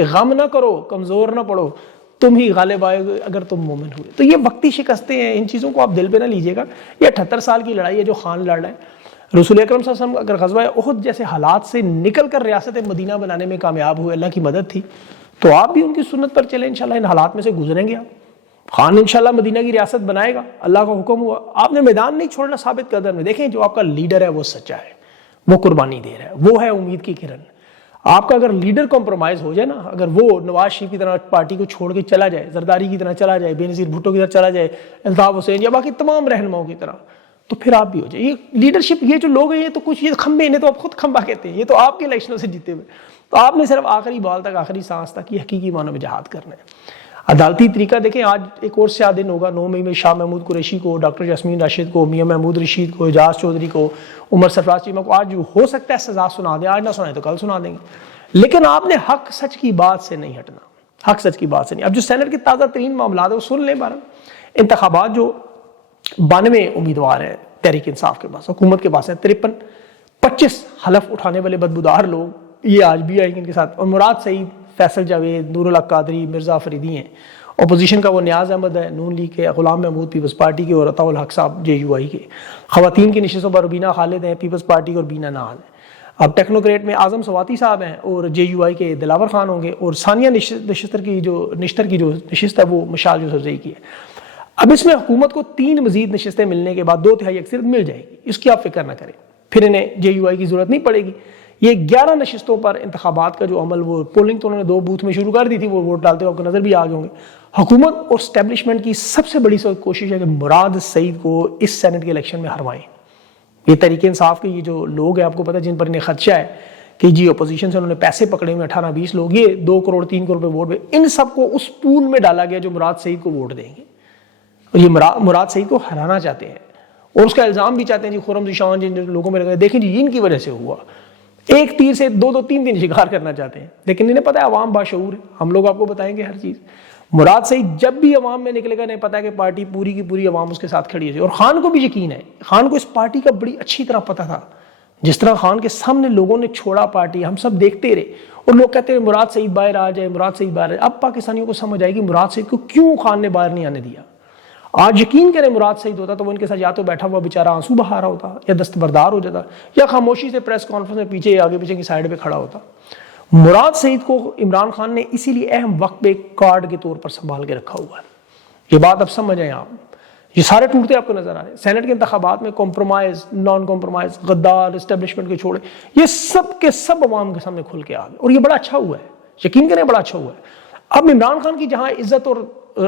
کہ غم نہ کرو، کمزور نہ پڑو، تم ہی غالب آئے گے اگر تم مومن ہوئے۔ تو یہ وقتی شکستیں ہیں، ان چیزوں کو آپ دل پہ نہ لیجیے گا۔ یہ 78 سال کی لڑائی ہے جو خان لڑ رہا ہے۔ رسول اکرم صلی اللہ علیہ وسلم اگر غزوہ احد جیسے حالات سے نکل کر ریاست مدینہ بنانے میں کامیاب ہوئے، اللہ کی مدد تھی، تو آپ بھی ان کی سنت پر چلیں، انشاءاللہ ان حالات میں سے گزریں گے آپ۔ خان انشاءاللہ مدینہ کی ریاست بنائے گا، اللہ کا حکم ہوا، آپ نے میدان نہیں چھوڑنا ثابت قدر میں۔ دیکھیں جو آپ کا لیڈر ہے وہ سچا ہے، وہ قربانی دے رہا ہے، وہ ہے امید کی کرن۔ آپ کا اگر لیڈر کمپرومائز ہو جائے نا، اگر وہ نواز شریف کی طرح پارٹی کو چھوڑ کے چلا جائے، زرداری کی طرح چلا جائے، بے نظیر بھٹو کی طرح چلا جائے، الطاف حسین یا باقی تمام رہنماؤں کی طرح، تو پھر آپ بھی ہو جائے۔ یہ لیڈرشپ، یہ جو لوگ ہیں یہ تو کچھ، یہ کھمبے، انہیں تو آپ خود کھمبا کہتے ہیں، یہ تو آپ کے الیکشنوں سے جیتے ہوئے، تو آپ نے صرف آخری بال تک، آخری سانس تک یہ حقیقی معنوں میں جہاد کرنا ہے۔ عدالتی طریقہ دیکھیں، آج ایک اور سیاہ دن ہوگا 9 مئی میں، شاہ محمود قریشی کو، ڈاکٹر یاسمین راشد کو، میاں محمود رشید کو، اعجاز چودھری کو، عمر سرفراز چیمہ کو آج ہو سکتا ہے سزا سنا دیں، آج نہ سنائیں تو کل سنا دیں گے، لیکن آپ نے حق سچ کی بات سے نہیں ہٹنا، حق سچ کی بات سے نہیں۔ اب جو سینٹ کے تازہ ترین معاملات ہیں وہ سن لیں۔ بارہ انتخابات جو 92 امیدوار ہیں تحریک انصاف کے پاس، حکومت کے پاس ہے 53، 25 حلف اٹھانے والے بدبودار لوگ یہ آج بھی آئیں گے ان کے ساتھ، اور مراد سعید، فیصل جاوید، نور الحق قادری، مرزا فریدی ہیں۔ اپوزیشن کا وہ نیاز احمد ہے نون لیگ کے، غلام محمود پیپلز پارٹی کے، اور عطاء الحق صاحب جے یو آئی کے۔ خواتین کی نشستوں پر ربینہ خالد ہیں پیپلز پارٹی کے، اور بینا ناز ہیں۔ اب ٹیکنوکریٹ میں اعظم سواتی صاحب ہیں، اور جے یو آئی کے دلاور خان ہوں گے، اور ثانیہ نشتر کی جو نشست ہے وہ مشال یوسفزئی کی ہے۔ اب اس میں حکومت کو 3 مزید نشستیں ملنے کے بعد 2/3 اکثریت مل جائے گی، اس کی آپ فکر نہ کریں، پھر انہیں جے یو آئی کی ضرورت نہیں پڑے گی۔ یہ 11 نشستوں پر انتخابات کا جو عمل، وہ پولنگ تو انہوں نے 2 بوتھ میں شروع کر دی تھی، وہ ووٹ ڈالتے ہوئے آپ کو نظر بھی آ گئے ہوں گے۔ حکومت اور اسٹیبلشمنٹ کی سب سے بڑی کوشش ہے کہ مراد سعید کو اس سینٹ کے الیکشن میں ہروائیں۔ یہ تحریک انصاف کے یہ جو لوگ ہیں آپ کو پتہ ہے جن پر انہیں خدشہ ہے کہ جی اپوزیشن سے انہوں نے پیسے پکڑے ہوئے 18-20 لوگ، یہ 2 کروڑ 3 کروڑ روپے ووٹ میں، ان سب کو اس پول میں ڈالا گیا جو مراد سعید کو ووٹ دیں گے، اور یہ مراد سعید کو ہرانا چاہتے ہیں، اور اس کا الزام بھی چاہتے ہیں جی خرم ذیشان جن لوگوں میں لگا دیکھیں جی ان کی وجہ سے ہوا، ایک تیر سے 2-3 شکار کرنا چاہتے ہیں، لیکن انہیں پتہ ہے عوام باشعور ہے، ہم لوگ آپ کو بتائیں گے ہر چیز۔ مراد سعید جب بھی عوام میں نکلے گا انہیں پتہ ہے کہ پارٹی پوری کی پوری عوام اس کے ساتھ کھڑی ہے، اور خان کو بھی یقین ہے، خان کو اس پارٹی کا بڑی اچھی طرح پتہ تھا، جس طرح خان کے سامنے لوگوں نے چھوڑا پارٹی، ہم سب دیکھتے رہے، اور لوگ کہتے ہیں مراد سعید باہر آ جائے، مراد سعید باہر آ جائے۔ اب پاکستانیوں کو سمجھ آئے گی مراد سعید کو کیوں خان نے باہر نہیں آنے دیا۔ آج یقین کریں مراد سعید ہوتا تو وہ ان کے ساتھ یا تو بیٹھا ہوا بیچارہ آنسو بہا رہا ہوتا، یا دستبردار ہو جاتا، یا خاموشی سے پریس کانفرنس میں پیچھے آگے پیچھے کی سائڈ پہ کھڑا ہوتا۔ مراد سعید کو عمران خان نے اسی لیے اہم وقت پہ کارڈ کے طور پر سنبھال کے رکھا ہوا ہے۔ یہ بات اب سمجھ آئیں آپ، یہ سارے ٹوٹتے آپ کو نظر آ رہے ہیں۔ سینٹ کے انتخابات میں کمپرومائز، نان کمپرومائز، غدار، اسٹیبلشمنٹ کے چھوڑے، یہ سب کے سب عوام کے سامنے کھل کے آ گئے، اور یہ بڑا اچھا ہوا ہے، یقین کریں بڑا اچھا ہوا ہے۔ اب عمران خان کی جہاں عزت اور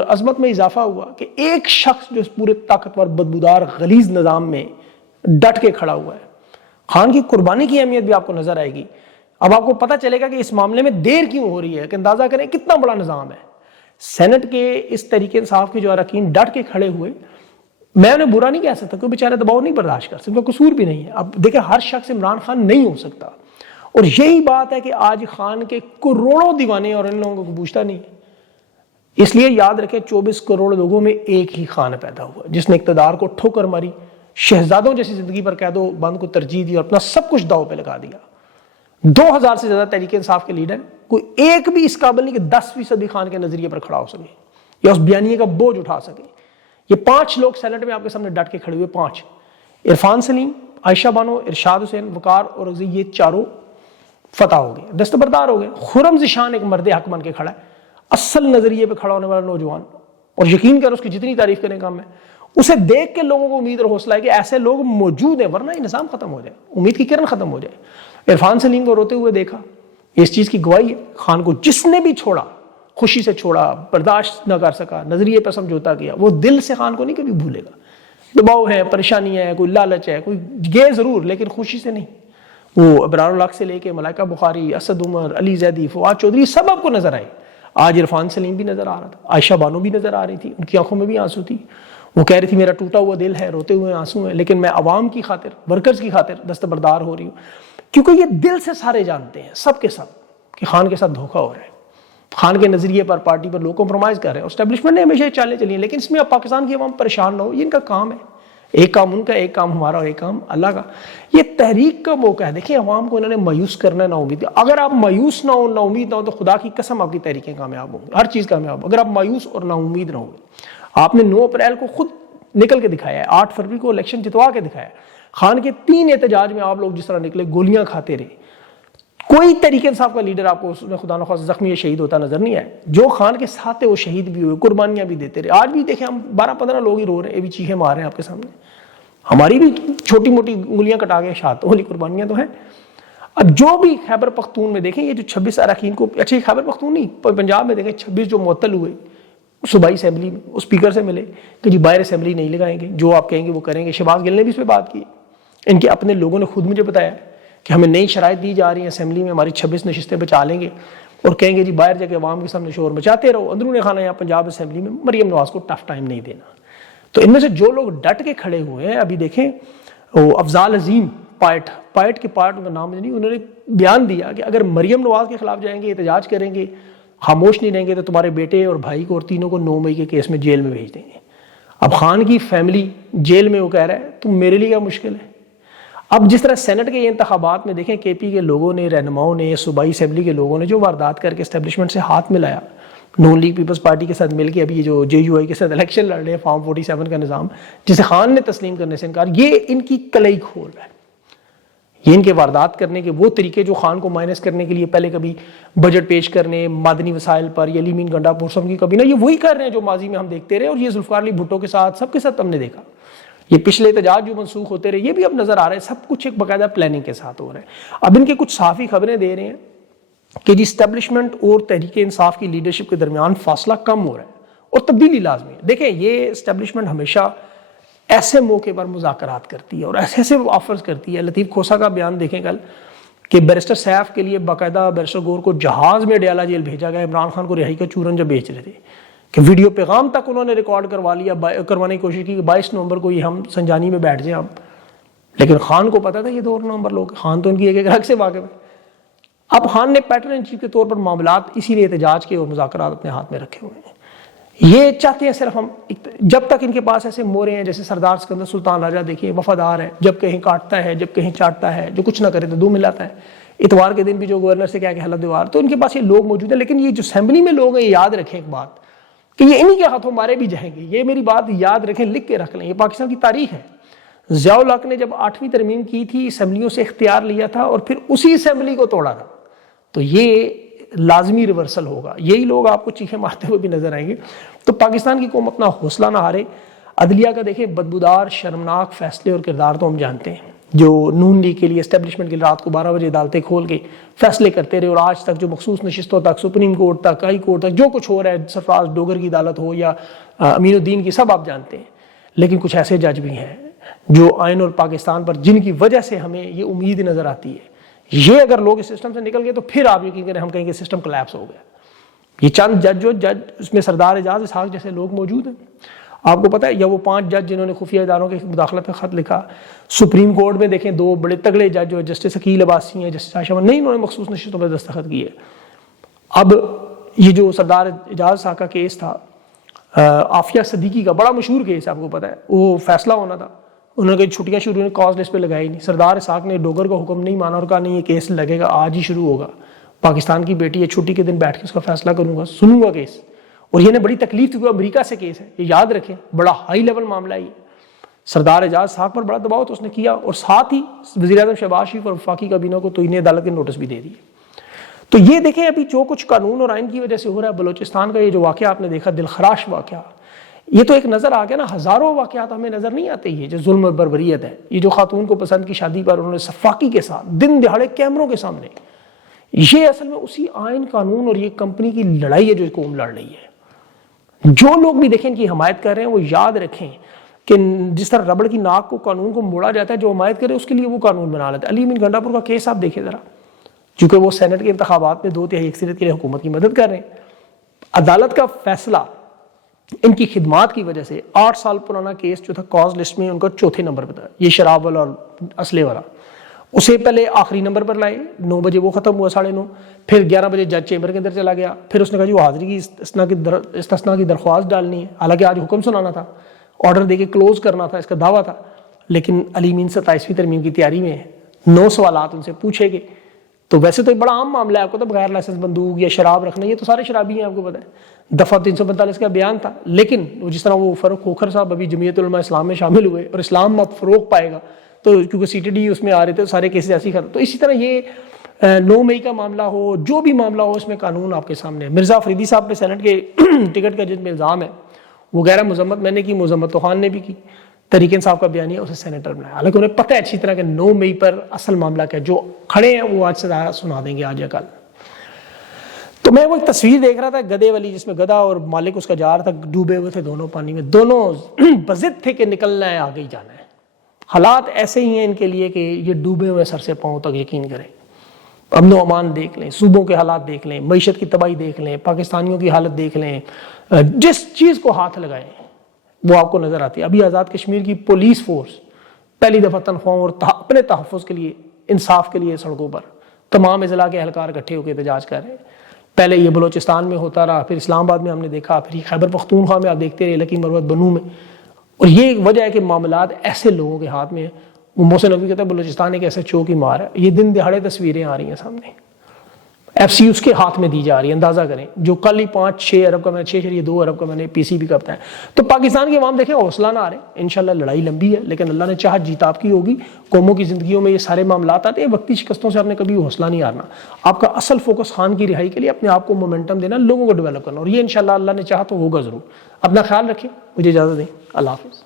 عظمت میں اضافہ ہوا کہ ایک شخص جو اس پورے طاقتور بدبودار غلیظ نظام میں ڈٹ کے کھڑا ہوا ہے، خان کی قربانی کی اہمیت بھی آپ کو نظر آئے گی۔ اب آپ کو پتہ چلے گا کہ اس معاملے میں دیر کیوں ہو رہی ہے، کہ اندازہ کریں کتنا بڑا نظام ہے۔ سینٹ کے اس تحریک انصاف کے جو اراکین ڈٹ کے کھڑے ہوئے، میں انہیں برا نہیں کہہ سکتا، کوئی بیچارے دباؤ نہیں برداشت کر سکتے، ان کا قصور بھی نہیں ہے۔ اب دیکھیں ہر شخص عمران خان نہیں ہو سکتا، اور یہی بات ہے کہ آج خان کے کروڑوں دیوانے اور ان لوگوں کو پوچھتا نہیں۔ اس لیے یاد رکھیں 24 کروڑ لوگوں میں ایک ہی خان پیدا ہوا جس نے اقتدار کو ٹھوکر ماری، شہزادوں جیسی زندگی پر قید و بند کو ترجیح دی، اور اپنا سب کچھ داؤ پہ لگا دیا۔ 2000 سے زیادہ تحریک انصاف کے لیڈر، کوئی ایک بھی اس قابل نہیں کہ 10% خان کے نظریے پر کھڑا ہو سکے یا اس بیانیے کا بوجھ اٹھا سکے۔ یہ 5 لوگ سینٹ میں آپ کے سامنے ڈٹ کے کھڑے ہوئے، 5، عرفان سلیم، عائشہ بانو، ارشاد حسین، وقار اور رضی، یہ چاروں فتح ہو گئے، دستبردار ہو گئے۔ خرم ذیشان ایک مرد حق بن کے کھڑا ہے، اصل نظریے پہ کھڑا ہونے والا نوجوان، اور یقین کر اس کی جتنی تعریف کرنے کام ہے، اسے دیکھ کے لوگوں کو امید اور حوصلہ ہے کہ ایسے لوگ موجود ہیں، ورنہ یہ نظام ختم ہو جائے، امید کی کرن ختم ہو جائے۔ عرفان سلیم کو روتے ہوئے دیکھا، اس چیز کی گواہی ہے۔ خان کو جس نے بھی چھوڑا، خوشی سے چھوڑا، برداشت نہ کر سکا، نظریے پہ سمجھوتا کیا، وہ دل سے خان کو نہیں کبھی بھولے گا۔ دباؤ ہے، پریشانی ہے، کوئی لالچ ہے، کوئی گئے ضرور لیکن خوشی سے نہیں۔ وہ ابرار الحق سے لے کے ملائکہ بخاری، اسد عمر، علی زیدی، فواد چودھری، سب آپ کو نظر آئے۔ آج عرفان سلیم بھی نظر آ رہا تھا، عائشہ بانو بھی نظر آ رہی تھی، ان کی آنکھوں میں بھی آنسو تھی، وہ کہہ رہی تھی میرا ٹوٹا ہوا دل ہے، روتے ہوئے آنسو ہیں، لیکن میں عوام کی خاطر، ورکرز کی خاطر دستبردار ہو رہی ہوں، کیونکہ یہ دل سے سارے جانتے ہیں، سب کے سب، کہ خان کے ساتھ دھوکہ ہو رہا ہے، خان کے نظریے پر پارٹی پر لوگ کمپرومائز کر رہے ہیں، اور اسٹیبلشمنٹ نے ہمیشہ یہ چالیں چلی ہیں، لیکن اس میں اب پاکستان کی عوام پریشان نہ ہو، یہ ان کا کام ہے، ایک کام ان کا، ایک کام ہمارا اور ایک کام اللہ کا. یہ تحریک کا موقع ہے. دیکھیں عوام کو انہوں نے مایوس کرنا ہے، نا امید. اگر آپ مایوس نہ ہو، نا امید نہ ہو، تو خدا کی قسم آپ کی تحریکیں کامیاب ہوں گی، ہر چیز کامیاب ہو. اگر آپ مایوس اور نا امید نہ ہوں گے. آپ نے 9 اپریل کو خود نکل کے دکھایا ہے، 8 فروری کو الیکشن جتوا کے دکھایا. خان کے 3 احتجاج میں آپ لوگ جس طرح نکلے، گولیاں کھاتے رہے، کوئی تحریک انصاف کا لیڈر آپ کو اس میں خدا نخواستہ زخمی یا شہید ہوتا نظر نہیں آیا. جو خان کے ساتھ تھے وہ شہید بھی ہوئے، قربانیاں بھی دیتے رہے. آج بھی دیکھیں ہم 12-15 لوگ ہی رو رہے ہیں، یہ بھی چیخیں مار رہے ہیں آپ کے سامنے. ہماری بھی چھوٹی موٹی انگلیاں کٹا کے شہادتوں والی قربانیاں تو ہیں. اب جو بھی خیبر پختون میں دیکھیں، یہ جو 26 اراکین کو، اچھا خیبر پختون نہیں، پنجاب میں دیکھیں 26 جو معطل ہوئے صوبائی اسمبلی میں، اس اسپیکر سے ملے کہ جی باہر اسمبلی نہیں لگائیں گے، جو آپ کہیں گے وہ کریں گے. شہباز گل نے بھی اس پہ بات کی. ان کے اپنے لوگوں نے خود مجھے بتایا کہ ہمیں نئی شرائط دی جا رہی ہیں اسمبلی میں، ہماری 26 نشستیں بچا لیں گے اور کہیں گے جی باہر جا کے عوام کے سامنے شور مچاتے رہو. اندرون خانہ یہاں پنجاب اسمبلی میں مریم نواز کو ٹف ٹائم نہیں دینا. تو ان میں سے جو لوگ ڈٹ کے کھڑے ہوئے ہیں، ابھی دیکھیں وہ افضال عظیم پائٹ کے پارٹ کا نام نہیں، انہوں نے بیان دیا کہ اگر مریم نواز کے خلاف جائیں گے، احتجاج کریں گے، خاموش نہیں رہیں گے، تو تمہارے بیٹے اور بھائی کو اور تینوں کو 9 مئی کے کیس میں جیل میں بھیج دیں گے. اب خان کی فیملی جیل میں، وہ کہہ رہا ہے تم میرے لیے کیا مشکل ہے. اب جس طرح سینٹ کے انتخابات میں دیکھیں کے پی کے لوگوں نے، رہنماؤں نے، صوبائی اسمبلی کے لوگوں نے جو واردات کر کے اسٹیبلشمنٹ سے ہاتھ ملایا، نون لیگ پیپلز پارٹی کے ساتھ مل کے ابھی یہ جو جے یو آئی کے ساتھ الیکشن لڑ رہے ہیں، فارم 47 کا نظام جسے خان نے تسلیم کرنے سے انکار، یہ ان کی کلئی کھول رہا ہے. یہ ان کے واردات کرنے کے وہ طریقے جو خان کو مائنس کرنے کے لیے پہلے کبھی بجٹ پیش کرنے مادنی وسائل پر یا لیمین گنڈا پورسم کی کبھی نہ، یہ وہی کر رہے ہیں جو ماضی میں ہم دیکھتے رہے. اور یہ ذوالفقار علی بھٹو کے ساتھ سب کے ساتھ ہم نے دیکھا، یہ پچھلے احتجاج جو منسوخ ہوتے رہے، یہ بھی اب نظر آ رہا ہے. سب کچھ ایک باقاعدہ پلاننگ کے ساتھ ہو رہا ہے. اب ان کے کچھ صحافی خبریں دے رہے ہیں کہ جی اسٹیبلشمنٹ اور تحریک انصاف کی لیڈرشپ کے درمیان فاصلہ کم ہو رہا ہے اور تبدیلی لازمی ہے. دیکھیں یہ اسٹیبلشمنٹ ہمیشہ ایسے موقع پر مذاکرات کرتی ہے اور ایسے ایسے آفرز کرتی ہے. لطیف کھوسا کا بیان دیکھیں کل کہ بیرسٹر سیف کے لیے باقاعدہ بیرسٹر گور کو جہاز میں ڈیالہ جیل بھیجا گیا، عمران خان کو رہائی کا چورن جب بیچ رہے تھے، کہ ویڈیو پیغام تک انہوں نے ریکارڈ کروا لیا، کروانے کی کوشش کی کہ 22 نومبر کو یہ ہم سنجانی میں بیٹھ جائیں. لیکن خان کو پتا تھا یہ 2 نومبر لوگ، خان تو ان کی ایک رگ سے واقف ہے. اب خان نے پیٹرن ان چیف کے طور پر معاملات اسی لیے احتجاج کے اور مذاکرات اپنے ہاتھ میں رکھے ہوئے ہیں. یہ چاہتے ہیں صرف ہم، جب تک ان کے پاس ایسے مورے ہیں جیسے سردار سکندر سلطان راجہ، دیکھیے وفادار ہے، جب کہیں کاٹتا ہے، جب کہیں چاٹتا ہے، جو کچھ نہ کرے تو 2 ملاتا ہے. اتوار کے دن بھی جو گورنر سے کیا کہ حلف دیوار، تو ان کے پاس یہ لوگ موجود ہیں. لیکن یہ جو اسمبلی میں لوگ ہیں، یہ یاد رکھیں ایک بات کہ یہ انہی کے ہاتھوں مارے بھی جائیں گے. یہ میری بات یاد رکھیں، لکھ کے رکھ لیں، یہ پاکستان کی تاریخ ہے. ضیاء الحق نے جب 8ویں ترمیم کی تھی، اسمبلیوں سے اختیار لیا تھا اور پھر اسی اسمبلی کو توڑا تھا. تو یہ لازمی ریورسل ہوگا. یہی لوگ آپ کو چیخیں مارتے ہوئے بھی نظر آئیں گے. تو پاکستان کی قوم اپنا حوصلہ نہ ہارے. عدلیہ کا دیکھیں بدبودار شرمناک فیصلے اور کردار تو ہم جانتے ہیں، جو نون لیگ کے لیے اسٹیبلشمنٹ کے لیے رات کو 12 بجے عدالتیں کھول کے فیصلے کرتے رہے، اور آج تک جو مخصوص نشستوں تک، سپریم کورٹ تک، ہائی کورٹ تک جو کچھ ہو رہا ہے، سرفراز ڈوگر کی عدالت ہو یا امین الدین کی، سب آپ جانتے ہیں. لیکن کچھ ایسے جج بھی ہیں جو آئین اور پاکستان پر، جن کی وجہ سے ہمیں یہ امید نظر آتی ہے، یہ اگر لوگ اس سسٹم سے نکل گئے تو پھر آپ یقین کریں ہم کہیں گے سسٹم کلیپس ہو گیا. یہ چند جج اس میں سردار اعجاز اسحاق جیسے لوگ موجود ہیں. آپ کو پتہ ہے، یا وہ 5 جج جنہوں نے خفیہ اداروں کے مداخلت پہ خط لکھا. سپریم کورٹ میں دیکھیں 2 بڑے تگڑے جج جو جسٹس عقیل عباسی ہیں، جسٹس عائشہ نہیں، انہوں نے مخصوص نشستوں پر دستخط کیے. اب یہ جو سردار اعجاز اسحاق کا کیس تھا، عافیہ صدیقی کا بڑا مشہور کیس ہے، آپ کو پتہ ہے، وہ فیصلہ ہونا تھا، انہوں نے کہی چھٹیاں شروع ہوئی، کاز لسٹ پہ لگائی نہیں. سردار اسحاق نے ڈوگر کا حکم نہیں مانا اور کہا نہیں یہ کیس لگے گا، آج ہی شروع ہوگا. پاکستان کی بیٹی ہے، چھٹی کے دن بیٹھ کے اس کا فیصلہ کروں گا، سنوں گا کیس. اور یہ نے بڑی تکلیف تھی، امریکہ سے کیس ہے، یہ یاد رکھیں، بڑا ہائی لیول معاملہ ہے یہ. سردار اعجاز اسحاق پر بڑا دباؤ تو اس نے کیا، اور ساتھ ہی وزیر اعظم شہباز شریف اور وفاقی کابینہ کو توہین عدالت کے نوٹس بھی دے دیے. تو یہ دیکھیں ابھی جو کچھ قانون اور آئین کی وجہ سے ہو رہا ہے. بلوچستان کا یہ جو واقعہ آپ نے دیکھا، دلخراش واقعہ، یہ تو ایک نظر آ گیا نا. ہزاروں واقعات ہمیں نظر نہیں آتے. یہ جو ظلم اور بربریت ہے، یہ جو خاتون کو پسند کی شادی پر انہوں نے صفاقی کے ساتھ دن دہاڑے کیمروں کے سامنے، یہ اصل میں اسی آئین قانون اور یہ کمپنی کی لڑائی ہے جو قوم لڑ رہی ہے. جو لوگ بھی دیکھیں ان کی حمایت کر رہے ہیں وہ یاد رکھیں کہ جس طرح ربڑ کی ناک کو قانون کو موڑا جاتا ہے، جو حمایت کرے اس کے لیے وہ قانون بنا لیتا ہے. علی امین گنڈا پور کا کیس آپ دیکھیں ذرا، چونکہ وہ سینٹ کے انتخابات میں 2/3 اکثریت کے لیے حکومت کی مدد کر رہے ہیں. عدالت کا فیصلہ ان کی خدمات کی وجہ سے 8 سال پرانا کیس جو تھا کاز لسٹ میں ان کا 4تھے نمبر پہ تھا، یہ شراب والا اور اسلحے والا، اسے پہلے آخری نمبر پر لائے. 9 بجے وہ ختم ہوا، 9:30، پھر 11 بجے جج چیمبر کے اندر چلا گیا. پھر اس نے کہا جی وہ حاضری کی استثناء کی درخواست ڈالنی ہے، حالانکہ آج حکم سنانا تھا. آرڈر دے کے کلوز کرنا تھا، اس کا دعویٰ تھا، لیکن علی مین 27ویں ترمیم کی تیاری میں ہے، 9 سوالات ان سے پوچھے گئے. تو ویسے تو ایک بڑا عام معاملہ ہے، آپ کو تو بغیر لائسنس بندوق یا شراب رکھنا، یہ تو سارے شرابی ہیں، آپ کو پتہ ہے. دفعہ 345 کا بیان تھا، لیکن جس طرح وہ فاروق کھوکھر صاحب ابھی جمعیت علماء اسلام میں شامل ہوئے اور اسلام اب فروغ پائے گا، تو کیونکہ CTD اس میں آ رہے تھے، سارے کیسز ایسے ہی ختم. تو اسی طرح یہ 9 مئی کا معاملہ ہو، جو بھی معاملہ ہو، اس میں قانون آپ کے سامنے ہے. مرزا فریدی صاحب پہ سینٹ کے ٹکٹ کا جن میں الزام ہے وہ غیر مذمت میں نے کی، مذمت تو خان نے بھی کی. طریق انصاف کا بیانیہ اسے سینیٹر بنایا، حالانکہ انہیں پتہ ہے اچھی طرح کہ 9 مئی پر اصل معاملہ کیا ہے. جو کھڑے ہیں وہ آج سے سنا دیں گے، آج یا کل. تو میں وہ ایک تصویر دیکھ رہا تھا گدھے والی، جس میں گدھا اور مالک اس کا جا رہا تھا، ڈوبے ہوئے تھے دونوں پانی میں، دونوں بضد تھے کہ نکلنا ہے، آگے ہی جانا ہے. حالات ایسے ہی ہیں ان کے لیے کہ یہ ڈوبے ہوئے سر سے پاؤں تک، یقین کریں. امن و امان دیکھ لیں، صوبوں کے حالات دیکھ لیں، معیشت کی تباہی دیکھ لیں، پاکستانیوں کی حالت دیکھ لیں، جس چیز کو ہاتھ لگائیں وہ آپ کو نظر آتی ہے. ابھی آزاد کشمیر کی پولیس فورس پہلی دفعہ تنخواہوں اور اپنے تحفظ کے لیے، انصاف کے لیے سڑکوں پر تمام اضلاع کے اہلکار اکٹھے ہو کے احتجاج کر رہے ہیں. پہلے یہ بلوچستان میں ہوتا رہا، پھر اسلام آباد میں ہم نے دیکھا، پھر یہ خیبر پختونخوا میں آپ دیکھتے رہے، لکی مروت بنو میں. اور یہ ایک وجہ ہے کہ معاملات ایسے لوگوں کے ہاتھ میں ہیں. وہ محسن نقوی کہتا ہے بلوچستان ایک ایسے چو کی مار ہے. یہ دن دہاڑے تصویریں آ رہی ہیں سامنے، FC اس کے ہاتھ میں دی جا رہی ہے. اندازہ کریں، جو کل ہی 5-6 ارب کا، میں 6.2 ارب کا میں نے PCB کا بتایا. تو پاکستان کے عوام دیکھیں حوصلہ نہ آ رہے. انشاءاللہ لڑائی لمبی ہے، لیکن اللہ نے چاہا جیت آپ کی ہوگی. قوموں کی زندگیوں میں یہ سارے معاملات آتے ہیں، وقتی شکستوں سے آپ نے کبھی حوصلہ نہیں ہارنا. آپ کا اصل فوکس خان کی رہائی کے لیے اپنے آپ کو مومنٹم دینا، لوگوں کو ڈیولپ کرنا، اور یہ انشاءاللہ اللہ نے چاہا تو ہوگا ضرور. اپنا خیال رکھیں، مجھے اجازت دیں، اللہ حافظ.